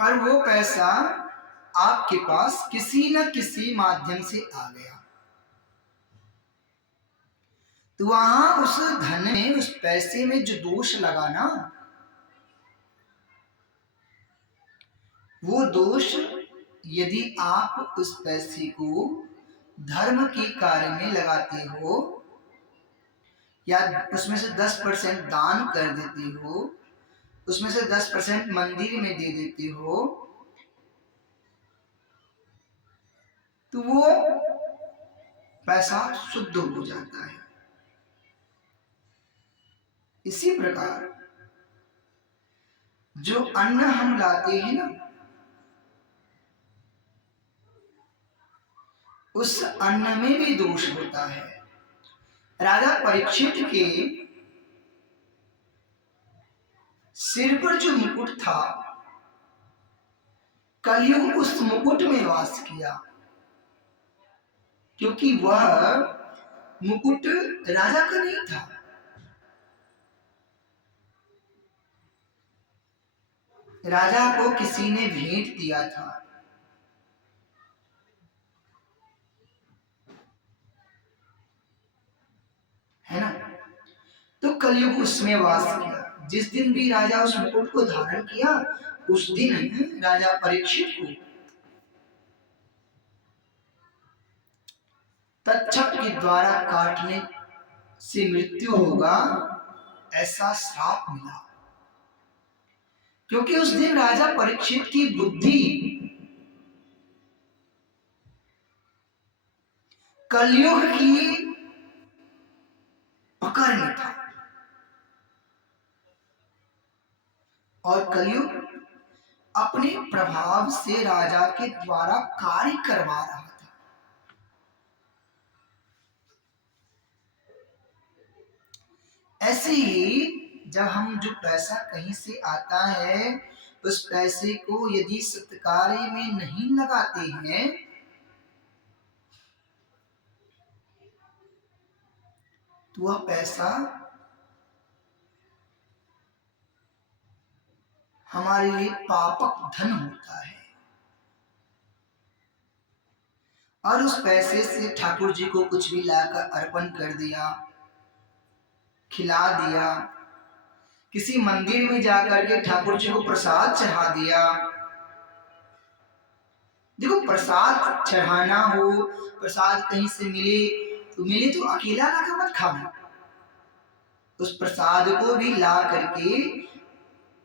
और वो पैसा आपके पास किसी न किसी माध्यम से आ गया, तो वहां उस धन में, उस पैसे में जो दोष लगा ना, वो दोष यदि आप उस पैसे को धर्म के कार्य में लगाते हो या उसमें से 10% दान कर देते हो, उसमें से 10% मंदिर में दे देते हो, तो वो पैसा शुद्ध हो जाता है। इसी प्रकार जो अन्न हम लाते हैं ना, उस अन्न में भी दोष होता है। राजा परीक्षित के सिर पर जो मुकुट था, कलयुग उस मुकुट में वास किया, क्योंकि वह मुकुट राजा का नहीं था, राजा को किसी ने भेंट दिया था। है ना? तो कलयुग उसमें वास किया। जिस दिन भी राजा उस मुकुट को धारण किया, उस दिन राजा परीक्षित को तक्षक के द्वारा काटने से मृत्यु होगा, ऐसा श्राप मिला। क्योंकि उस दिन राजा परीक्षित की बुद्धि कलयुग की पकड़ में था, और कलयुग अपने प्रभाव से राजा के द्वारा कार्य करवा रहा था। ऐसे ही जब हम जो पैसा कहीं से आता है, उस पैसे को यदि सत्कार्य में नहीं लगाते हैं, तो वह पैसा हमारे लिए पापक धन होता है। और उस पैसे से ठाकुर जी को कुछ भी लाकर अर्पण कर दिया, खिला दिया, किसी मंदिर में जाकर के ठाकुर जी को प्रसाद चढ़ा दिया। देखो, प्रसाद चढ़ाना हो, प्रसाद कहीं से मिले तो अकेला लाकर मत खाना। उस प्रसाद को भी ला करके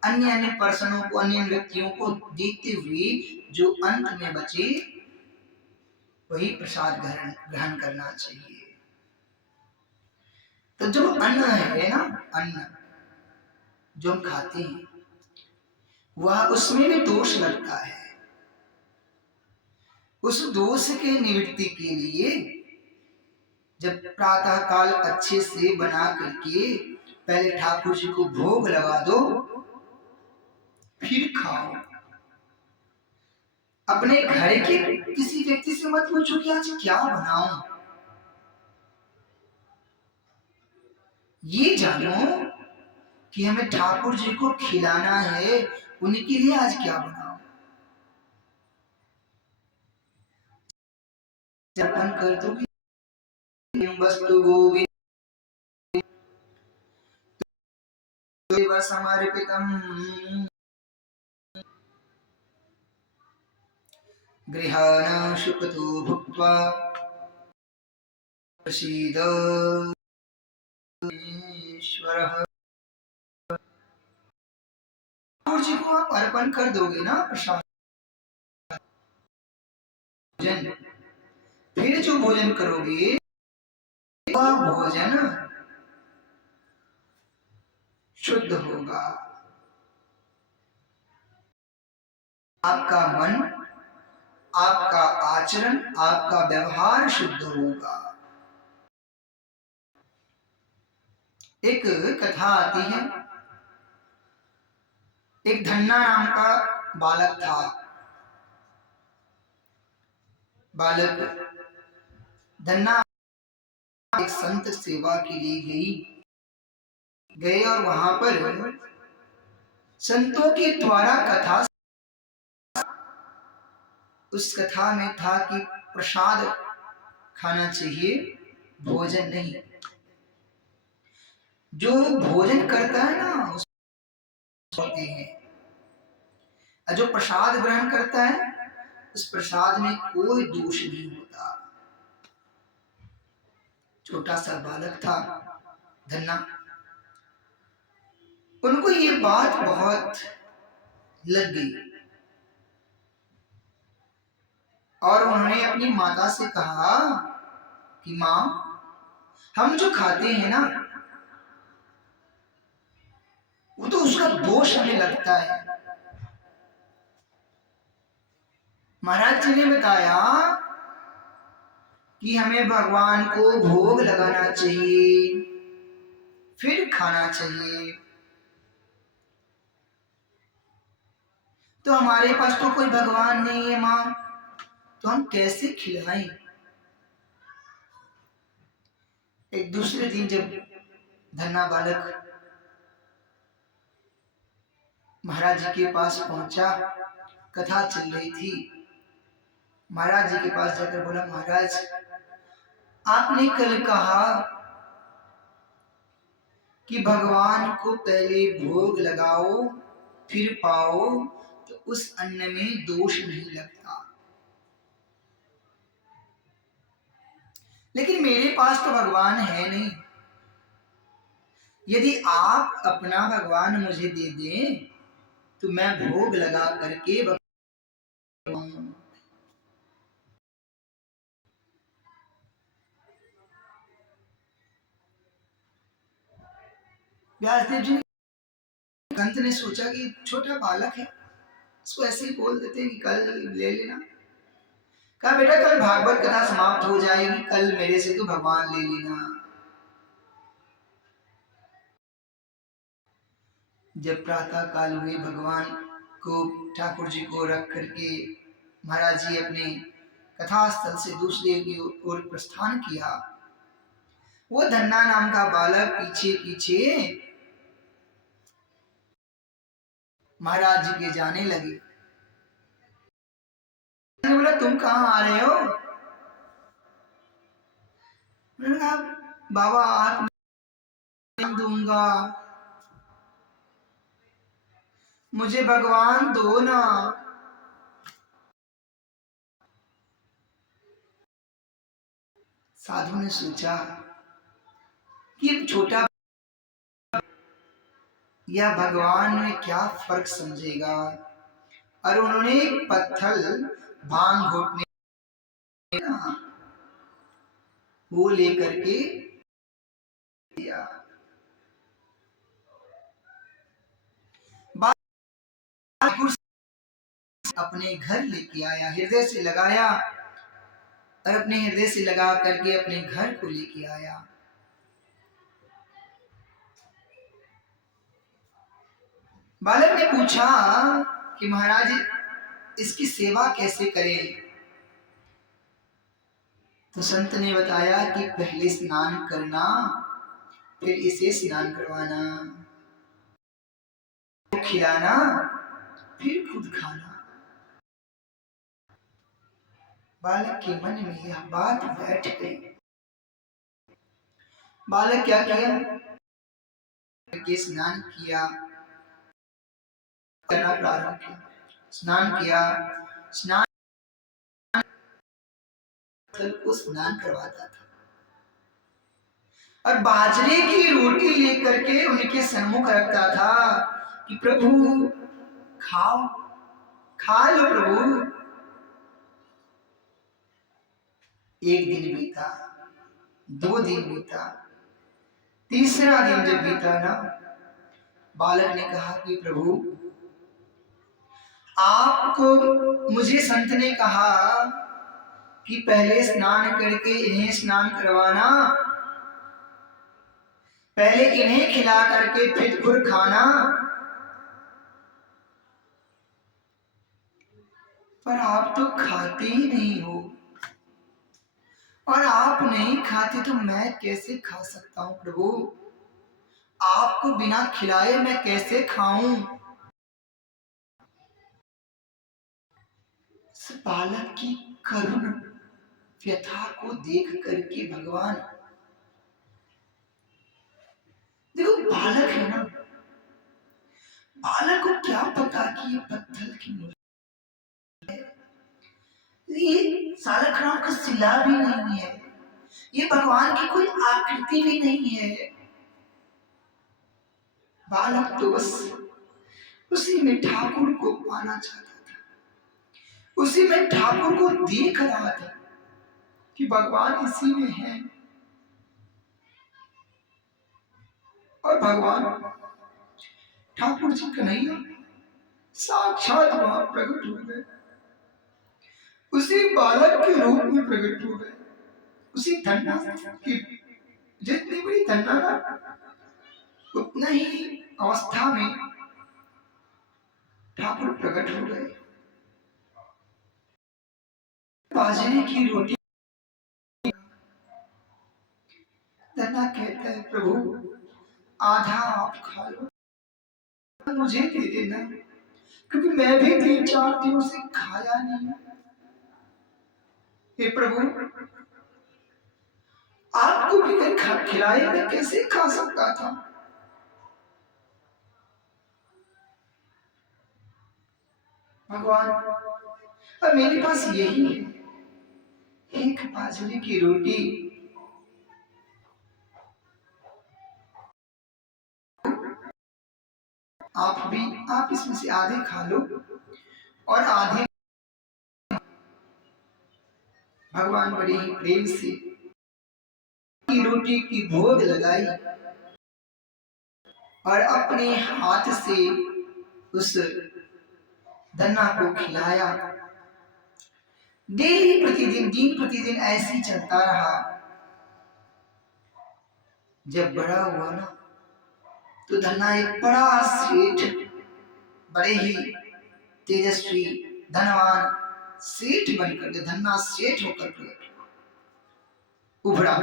अन्य अन्य पर्सनों को, अन्य व्यक्तियों को देते हुए जो अंत में बचे, वही प्रसाद ग्रहण करना चाहिए। तो जो अन्न है ना, अन्न जो हम खाते हैं, वह उसमें भी दोष लगता है। उस दोष के निवृत्ति के लिए जब प्रातः काल अच्छे से बना करके पहले ठाकुर जी को भोग लगा दो, फिर खाओ। अपने घर के किसी व्यक्ति से मत पूछो कि आज क्या बनाऊं। ये जानो कि हमें ठाकुर जी को खिलाना है, उनके लिए आज क्या बनाऊं। अर्पण कर दोगे वस्तु गोविंद समर्पितम् गृहाण शुकतो भुक्त्वा प्रसीद ईश्वरः। ठाकुर जी को आप अर्पण कर दोगे ना प्रसाद, भोजन, फिर जो भोजन करोगे वह भोजन शुद्ध होगा। आपका मन, आपका आचरण, आपका व्यवहार शुद्ध होगा। एक कथा आती है, एक धन्ना नाम का बालक था। बालक धन्ना एक संत सेवा के लिए गए और वहां पर संतों के द्वारा कथा उस कथा में था कि प्रसाद खाना चाहिए, भोजन नहीं। जो भोजन करता है ना उसको होते हैं, और जो प्रसाद ग्रहण करता है उस प्रसाद में कोई दोष नहीं होता। छोटा सा बालक था धन्ना, उनको ये बात बहुत लग गई और उन्होंने अपनी माता से कहा कि माँ, हम जो खाते हैं ना वो तो उसका दोष हमें लगता है। महाराज जी ने बताया कि हमें भगवान को भोग लगाना चाहिए, फिर खाना चाहिए। तो हमारे पास तो कोई भगवान नहीं है माँ, तो हम कैसे खिलाएं? एक दूसरे दिन जब धन्ना बालक महाराज जी के पास पहुंचा, कथा चल रही थी, महाराज जी के पास जाकर बोला, महाराज आपने कल कहा कि भगवान को पहले भोग लगाओ फिर पाओ, तो उस अन्न में दोष नहीं लगता। लेकिन मेरे पास तो भगवान है नहीं, यदि आप अपना भगवान मुझे दे दें तो मैं भोग लगा करके व्यासदेव जी संत ने सोचा कि छोटा बालक है, इसको ऐसे ही बोल देते हैं कि कल ले लेना। कहा बेटा कल भागवत कथा समाप्त हो जाएगी, कल मेरे से तो भगवान ले लेना। जब प्रातः काल हुए, भगवान को ठाकुर जी को रख करके महाराज जी अपने कथा स्थल से दूसरे की ओर प्रस्थान किया। वो धन्ना नाम का बालक पीछे पीछे महाराज जी के जाने लगे। बोला तुम कहाँ आ रहे हो? मैंने कहा बाबा आप दूंगा, मुझे भगवान दो ना। साधु ने सोचा कि छोटा या भगवान में क्या फर्क समझेगा, और उन्होंने एक पत्थर भांग घोटने वो लेकर के दिया। अपने घर लेके आया, हृदय से लगाया और अपने हृदय से लगा करके अपने घर को लेके आया। बालक ने पूछा कि महाराज इसकी सेवा कैसे करें? तो संत ने बताया कि पहले स्नान करना, फिर इसे स्नान करवाना, खिलाना, फिर खुद खाना। बालक के मन में यह बात बैठ गई। बालक क्या किया कि स्नान किया, करना प्रारंभ किया, स्नान किया, स्नान को स्नान करवाता था और बाजरे की रोटी लेकर के उनके सम्मुख रखता था कि प्रभु खाओ, खा लो प्रभु। एक दिन बीता, 2 दिन बीता, तीसरा दिन जब बीता ना, बालक ने कहा कि प्रभु आपको, मुझे संत ने कहा कि पहले स्नान करके इन्हें स्नान करवाना, पहले इन्हें खिला करके फिर खुद खाना, पर आप तो खाते ही नहीं हो, और आप नहीं खाते तो मैं कैसे खा सकता हूं प्रभु? आपको बिना खिलाए मैं कैसे खाऊं? इस बालक की करुण व्यथा को देख करके भगवान, देखो बालक है ना, बालक को क्या पता कि ये पत्थर की मूर्ति है, ये सालग्राम का शिला भी नहीं है, ये भगवान की कोई आकृति भी नहीं है। बालक तो बस उसी में ठाकुर को पाना चाहता था, उसी में ठाकुर को देख रहा था कि भगवान इसी में है। और भगवान ठाकुर जी कन्हैया साक्षात वहां प्रकट हो गए, उसी बालक के रूप में प्रकट हो गए। उसी धन्ना की जितनी बड़ी धन्ना था, उतना ही अवस्था में ठाकुर प्रकट हो गए। बाजरे की रोटी, धन्ना कहता है प्रभु आधा आप खा लो, मुझे दे देना, क्योंकि मैं भी 3-4 दिनों से खाया नहीं। हे प्रभु आपको भी खिलाए मैं कैसे खा सकता था। भगवान अब मेरे पास यही है, एक बाजरे की रोटी, आप इसमें से आधे खा लो और आधे। भगवान बड़े ही प्रेम से की रोटी की भोग लगाई और अपने हाथ से उस धन्ना को खिलाया। डेली प्रतिदिन, दिन प्रतिदिन ऐसे ही चलता रहा। जब बड़ा हुआ ना, तो धन्ना एक बड़ा सेठ, बड़े ही तेजस्वी धनवान सेठ बनकर, धन्ना सेठ होकर उभरा।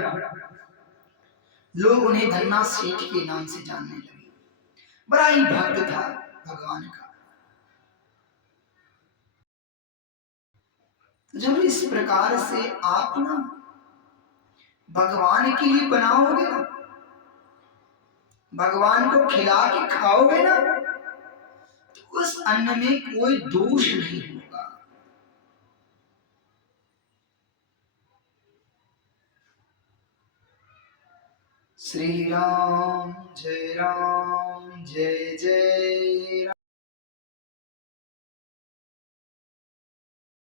लोग उन्हें धन्ना सेठ के नाम से जानने लगे। बड़ा ही भक्त था भगवान का। जब इस प्रकार से आप ना भगवान के लिए बनाओगे ना, भगवान को खिला के खाओगे ना, तो उस अन्न में कोई दोष नहीं होगा। श्री राम जय जय राम।